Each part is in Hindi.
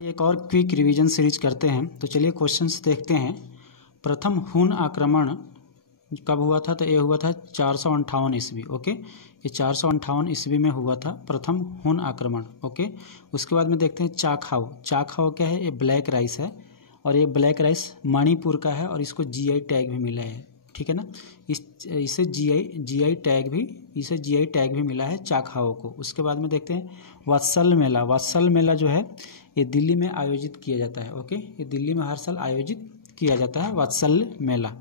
एक और क्विक रिवीजन सीरीज करते हैं। तो चलिए क्वेश्चंस देखते हैं। प्रथम हुन आक्रमण कब हुआ था? तो ये हुआ था 458 ईस्वी। ओके, ये 458 ईस्वी में हुआ था प्रथम हुन आक्रमण। ओके, उसके बाद में देखते हैं चाखाओ। चाखाओ क्या है? ये ब्लैक राइस है और ये ब्लैक राइस मणिपुर का है और इसको जीआई टैग भी मिला है। ठीक है ना, इसे जीआई टैग भी मिला है चाखाओ को। उसके बाद में देखते हैं वत्सल मेला। वत्सल मेला जो है ये दिल्ली में आयोजित किया जाता है। ओके, ये दिल्ली में हर साल आयोजित किया जाता है वत्सल मेला।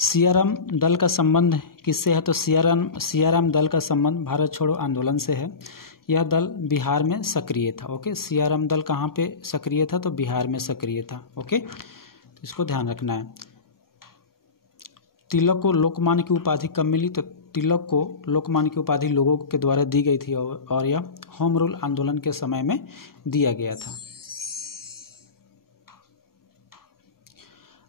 सियाराम दल का संबंध किससे है? तो सियाराम दल का संबंध भारत छोड़ो आंदोलन से है। यह दल बिहार में सक्रिय था। ओके, सियाराम दल कहाँ पे सक्रिय था? तो बिहार में सक्रिय था। ओके, तो इसको ध्यान रखना है। तिलक को लोकमान्य की उपाधि कब मिली? तो तिलक को लोकमान्य की उपाधि लोगों के द्वारा दी गई थी और यह होम रूल आंदोलन के समय में दिया गया था।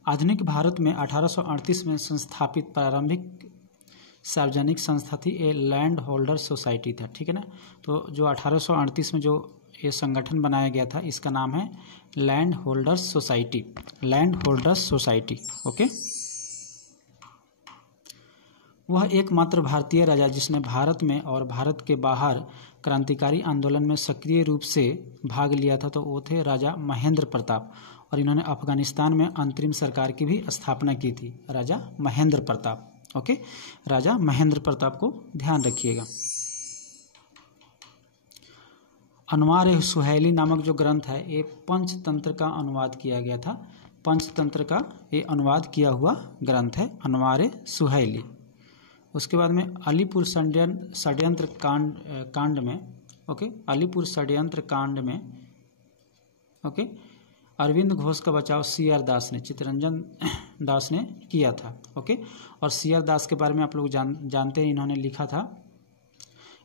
आधुनिक भारत में 1838 में संस्थापित प्रारंभिक सार्वजनिक संस्था थी ये लैंड होल्डर सोसाइटी था। ठीक है ना, तो जो 1838 में जो ये संगठन बनाया गया था इसका नाम है land holders society. Land holders society. Okay, वह एकमात्र भारतीय राजा जिसने भारत में और भारत के बाहर क्रांतिकारी आंदोलन में सक्रिय रूप से भाग लिया था, तो वो थे राजा महेंद्र प्रताप। और इन्होंने अफगानिस्तान में अंतरिम सरकार की भी स्थापना की थी, राजा महेंद्र प्रताप। ओके, राजा महेंद्र प्रताप को ध्यान रखिएगा। अनवार सुहैली नामक जो ग्रंथ है ये पंचतंत्र का अनुवाद किया गया था। पंचतंत्र का ये अनुवाद किया हुआ ग्रंथ है अनवार सुहैली। उसके बाद में अलीपुर षड्यंत्र कांड में, ओके, अलीपुर षड्यंत्र कांड में, ओके, अरविंद घोष का बचाव सीआर दास ने, चित्तरंजन दास ने किया था। ओके, और सीआर दास के बारे में आप लोग जानते हैं, इन्होंने लिखा था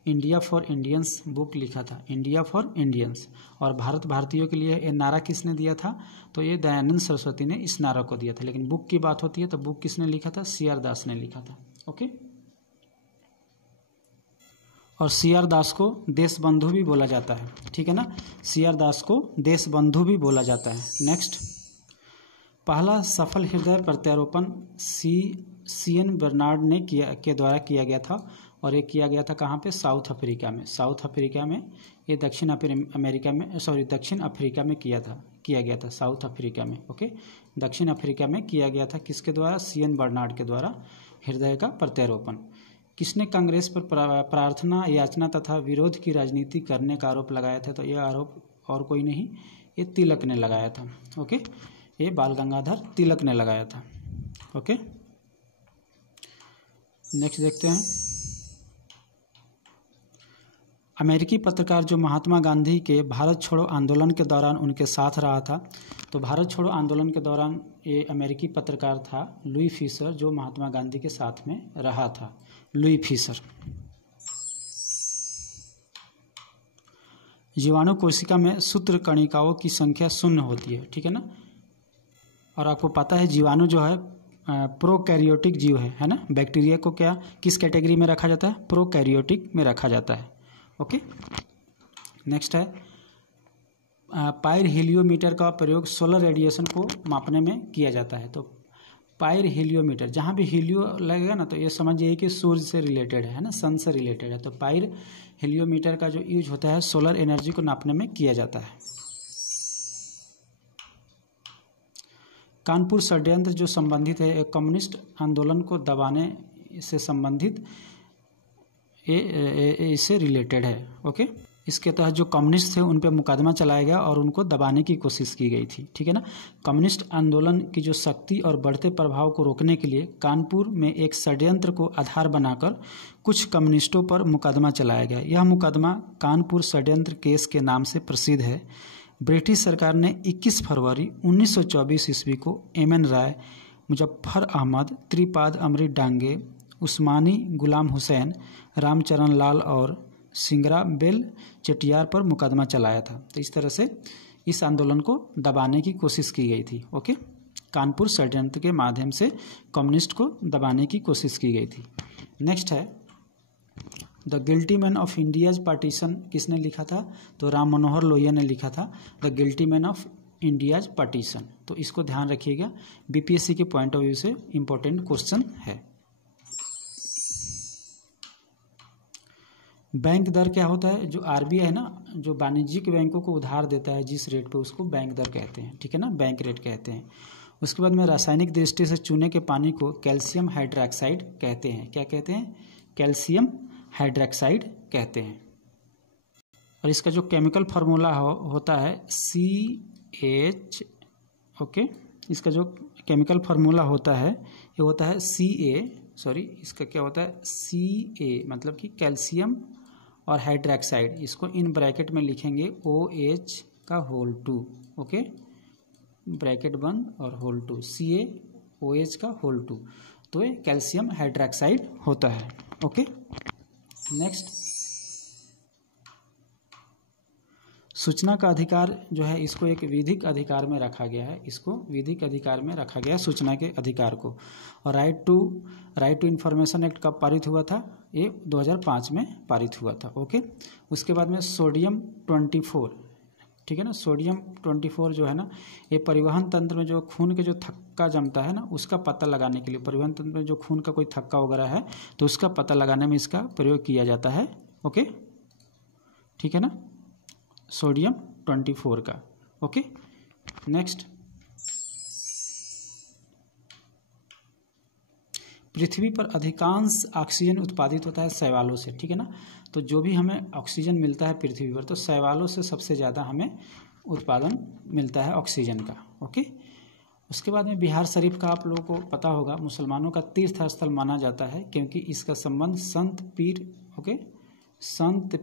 इंडिया फॉर इंडियंस बुक लिखा था, इंडिया फॉर इंडियंस। और भारत भारतीयों के लिए ये नारा किसने दिया था? तो ये दयानंद सरस्वती ने इस नारा को दिया था। लेकिन बुक की बात होती है तो बुक किसने लिखा था? सीआर दास ने लिखा था। ओके, और सीआर दास को देश बंधु भी बोला जाता है। ठीक है ना, सीआर दास को देश बंधु भी बोला जाता है। नेक्स्ट, पहला सफल हृदय प्रत्यारोपण सीएन बर्नार्ड ने के द्वारा किया गया था और ये किया गया था कहाँ पे? साउथ अफ्रीका में। साउथ अफ्रीका में ये दक्षिण अफ्रीका में किया गया था साउथ अफ्रीका में। ओके, दक्षिण अफ्रीका में किया गया था। किसके द्वारा? सीएन बर्नार्ड के द्वारा हृदय का प्रत्यारोपण। किसने कांग्रेस पर प्रार्थना याचना तथा विरोध की राजनीति करने का आरोप लगाया था? तो यह आरोप और कोई नहीं, ये तिलक ने लगाया था। ओके, ये बाल गंगाधर तिलक ने लगाया था। ओके, नेक्स्ट देखते हैं। अमेरिकी पत्रकार जो महात्मा गांधी के भारत छोड़ो आंदोलन के दौरान उनके साथ रहा था, तो भारत छोड़ो आंदोलन के दौरान ये अमेरिकी पत्रकार था लुई फिशर, जो महात्मा गांधी के साथ में रहा था। Louis Fischer. जीवाणु कोशिका में सूत्र कणिकाओं की संख्या 0 होती है। ठीक है ना, और आपको पता है जीवाणु जो है प्रोकैरियोटिक जीव है ना। बैक्टीरिया को क्या किस कैटेगरी में रखा जाता है? प्रोकैरियोटिक में रखा जाता है। ओके, नेक्स्ट है पायर हेलियोमीटर का प्रयोग सोलर रेडिएशन को मापने में किया जाता है। तो पायर हेलियोमीटर, जहाँ भी हीलियो लगेगा ना तो ये समझिए कि सूर्य से रिलेटेड है ना, सन से रिलेटेड है। तो पायर हेलियोमीटर का जो यूज होता है सोलर एनर्जी को नापने में किया जाता है। कानपुर षड्यंत्र जो संबंधित है एक कम्युनिस्ट आंदोलन को दबाने से संबंधित इससे रिलेटेड है। ओके, इसके तहत जो कम्युनिस्ट थे उन पर मुकदमा चलाया गया और उनको दबाने की कोशिश की गई थी। ठीक है ना, कम्युनिस्ट आंदोलन की जो शक्ति और बढ़ते प्रभाव को रोकने के लिए कानपुर में एक षड्यंत्र को आधार बनाकर कुछ कम्युनिस्टों पर मुकदमा चलाया गया। यह मुकदमा कानपुर षड्यंत्र केस के नाम से प्रसिद्ध है। ब्रिटिश सरकार ने 21 फरवरी 1924 ईस्वी को एमएन राय, मुजफ्फर अहमद, त्रिपाद अमृत डांगे, उस्मानी गुलाम हुसैन, रामचरण लाल और सिंगरा बेल चेटियार पर मुकदमा चलाया था। तो इस तरह से इस आंदोलन को दबाने की कोशिश की गई थी। ओके, कानपुर षड्यंत्र के माध्यम से कम्युनिस्ट को दबाने की कोशिश की गई थी। नेक्स्ट है the guilty man of India's partition किसने लिखा था? तो राम मनोहर लोहिया ने लिखा था the guilty man of India's partition. तो इसको ध्यान रखिएगा, बीपीएससी के पॉइंट ऑफ व्यू से इंपॉर्टेंट क्वेश्चन है। बैंक दर क्या होता है? जो आरबीआई है ना, जो वाणिज्यिक बैंकों को उधार देता है जिस रेट पे, उसको बैंक दर कहते हैं, ठीक है ना, बैंक रेट कहते हैं। उसके बाद में रासायनिक दृष्टि से चूने के पानी को कैल्शियम हाइड्रोक्साइड कहते हैं। क्या कहते हैं? कैल्शियम हाइड्रोक्साइड कहते हैं। और इसका जो केमिकल फार्मूला होता है CH, ओके, इसका जो केमिकल फार्मूला होता है ये होता है इसका क्या होता है? Ca, मतलब कि कैल्शियम और हाइड्रोक्साइड, इसको इन ब्रैकेट में लिखेंगे OH का होल 2, ओके, ब्रैकेट बंद और होल 2, CaOH का होल 2, तो ये कैल्शियम हाइड्रोक्साइड होता है, ओके। नेक्स्ट, सूचना का अधिकार जो है इसको एक विधिक अधिकार में रखा गया है, इसको विधिक अधिकार में रखा गया है सूचना के अधिकार को। और राइट टू इंफॉर्मेशन एक्ट कब पारित हुआ था? ये 2005 में पारित हुआ था, ओके। उसके बाद में सोडियम 24, ठीक है ना, सोडियम 24 जो है ना, ये परिवहन तंत्र में जो खून के जो थक्का जमता है ना, उसका पता लगाने के लिए, परिवहन तंत्र में जो खून का कोई थक्का वगैरह है तो उसका पता लगाने में इसका प्रयोग किया जाता है, ओके, ठीक है ना, सोडियम 24 का, ओके। नेक्स्ट, पृथ्वी पर अधिकांश ऑक्सीजन उत्पादित होता है शैवालों से, ठीक है ना। तो जो भी हमें ऑक्सीजन मिलता है पृथ्वी पर, तो शैवालों से सबसे ज़्यादा हमें उत्पादन मिलता है ऑक्सीजन का, ओके। उसके बाद में बिहार शरीफ का आप लोगों को पता होगा मुसलमानों का तीर्थ स्थल माना जाता है, क्योंकि इसका संबंध संत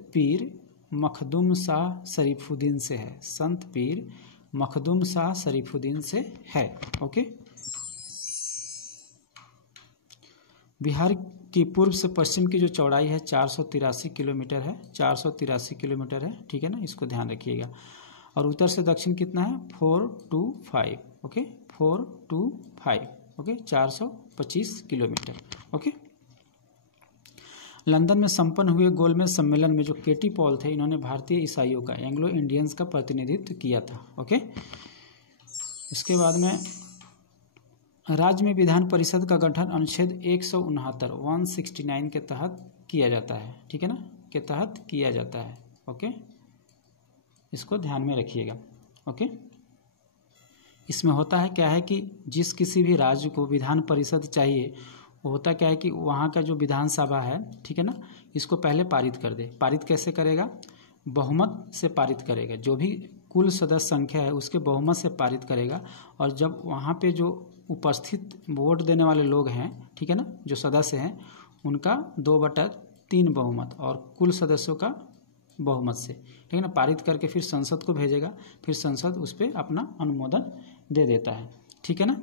पीर मखदूम शाह शरीफुद्दीन से है, संत पीर मखदूम शाह शरीफुद्दीन से है, ओके। बिहार की पूर्व से पश्चिम की जो चौड़ाई है 483 किलोमीटर है, 483 किलोमीटर है, ठीक है ना, इसको ध्यान रखिएगा। और उत्तर से दक्षिण कितना है? 425, okay, 425, okay, 425 kilometre, okay. London में संपन्न हुए गोलमेज सम्मेलन में जो केटी पॉल थे, इन्होंने भारतीय ईसाइयों का, एंग्लो इंडियंस का प्रतिनिधित्व किया था, ओके। इसके बाद में राज्य में विधान परिषद का गठन अनुच्छेद 169 के तहत किया जाता है, ठीक है ना, के तहत किया जाता है, ओके, इसको ध्यान में रखिएगा, ओके। इसमें होता है क्या है कि जिस किसी भी राज्य को विधान परिषद चाहिए, वो होता क्या है कि वहाँ का जो विधानसभा है, ठीक है ना, इसको पहले पारित कर दे। पारित कैसे करेगा? बहुमत से पारित करेगा, जो भी कुल सदस्य संख्या है उसके बहुमत से पारित करेगा। और जब वहाँ पे जो उपस्थित वोट देने वाले लोग हैं, ठीक है ना, जो सदस्य हैं, उनका 2/3 बहुमत और कुल सदस्यों का बहुमत से, ठीक है ना, पारित करके फिर संसद को भेजेगा, फिर संसद उस पर अपना अनुमोदन दे देता है, ठीक है ना।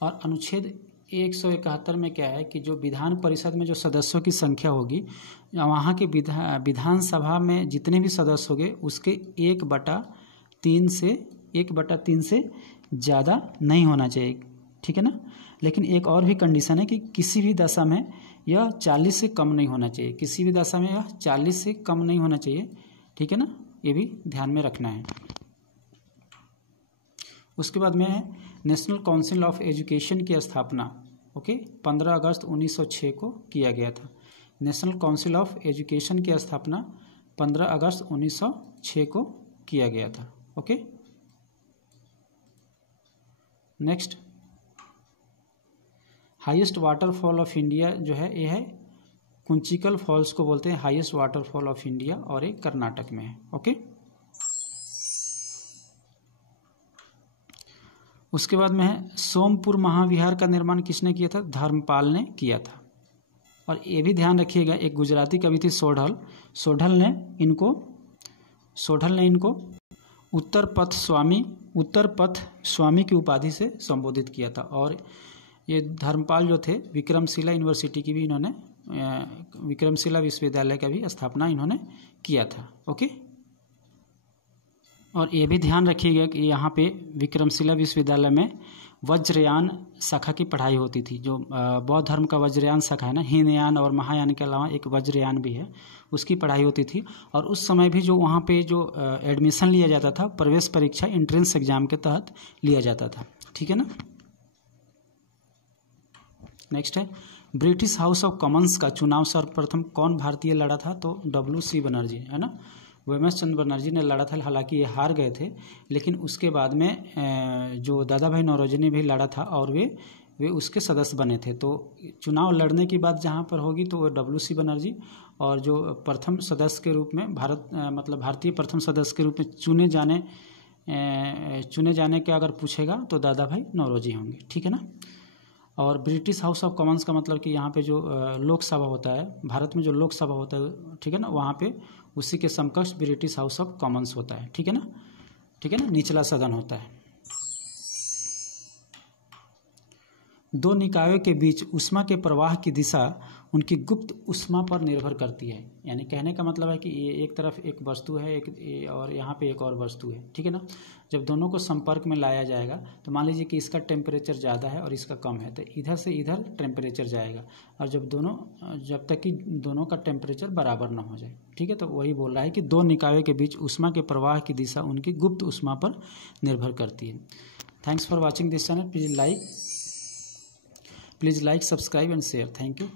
और अनुच्छेद 171 में क्या है कि जो विधान परिषद में जो सदस्यों की संख्या होगी, वहाँ के विधानसभा में जितने भी सदस्य होंगे उसके 1/3 से ज़्यादा नहीं होना चाहिए, ठीक है ना। लेकिन एक और भी कंडीशन है कि किसी भी दशा में यह 40 से कम नहीं होना चाहिए, किसी भी दशा में यह 40 से कम नहीं होना चाहिए, ठीक है ना, ये भी ध्यान में रखना है। उसके बाद में नेशनल काउंसिल ऑफ एजुकेशन की स्थापना, ओके, 15 अगस्त 1906 को किया गया था। नेशनल काउंसिल ऑफ एजुकेशन की स्थापना 15 अगस्त 1906 को किया गया था, okay. Next, highest waterfall of India जो है ये है कुंचिकल फॉल्स को बोलते हैं हाईएस्ट वाटरफॉल ऑफ इंडिया, और ये कर्नाटक में है, ओके। उसके बाद में है सोमपुर महाविहार का निर्माण किसने किया था? धर्मपाल ने किया था। और ये भी ध्यान रखिएगा, एक गुजराती कवि थी सोढल ने इनको उत्तर पथ स्वामी की उपाधि से संबोधित किया था। और ये धर्मपाल जो थे विक्रमशिला यूनिवर्सिटी की भी इन्होंने विक्रमशिला विश्वविद्यालय का भी स्थापना इन्होंने किया था, ओके। और ये भी ध्यान रखिएगा कि यहाँ पे विक्रमशिला विश्वविद्यालय में वज्रयान शाखा की पढ़ाई होती थी। जो बौद्ध धर्म का वज्रयान शाखा है ना, हीनयान और महायान के अलावा एक वज्रयान भी है, उसकी पढ़ाई होती थी। और उस समय भी जो वहाँ पे जो एडमिशन लिया जाता था, प्रवेश परीक्षा एंट्रेंस एग्जाम के तहत लिया जाता था। ठीक है ना। नेक्स्ट है, ब्रिटिश हाउस ऑफ कॉमन्स का चुनाव सर्वप्रथम कौन भारतीय लड़ा था? तो W.C. बनर्जी, है ना, वेमस चंद्र बनर्जी ने लड़ा था। हालांकि ये हार गए थे, लेकिन उसके बाद में जो दादा भाई नौरोजी ने भी लड़ा था और वे उसके सदस्य बने थे। तो चुनाव लड़ने की बात जहाँ पर होगी तो W.C. बनर्जी, और जो प्रथम सदस्य के रूप में भारतीय प्रथम सदस्य के रूप में चुने जाने के अगर पूछेगा तो दादा भाई नौरोजी होंगे। ठीक है ना। और ब्रिटिश हाउस ऑफ कॉमन्स का मतलब कि यहाँ पे जो लोकसभा होता है, भारत में जो लोकसभा होता है, ठीक है ना, वहाँ पे उसी के समकक्ष ब्रिटिश हाउस ऑफ कॉमन्स होता है। ठीक है ना, ठीक है ना, निचला सदन होता है। दो निकायों के बीच ऊष्मा के प्रवाह की दिशा उनकी गुप्त ऊष्मा पर निर्भर करती है। यानी कहने का मतलब है कि ये एक तरफ एक वस्तु है, और यहाँ पे एक और वस्तु है। ठीक है ना। जब दोनों को संपर्क में लाया जाएगा तो मान लीजिए कि इसका टेम्परेचर ज़्यादा है और इसका कम है, तो इधर से इधर टेम्परेचर जाएगा, और जब तक कि दोनों का टेम्परेचर बराबर ना हो जाए। ठीक है। तो वही बोल रहा है कि दो निकायों के बीच ऊष्मा के प्रवाह की दिशा उनकी गुप्त ऊष्मा पर निर्भर करती है। Thanks for watching this channel. Please like, subscribe and share. Thank you.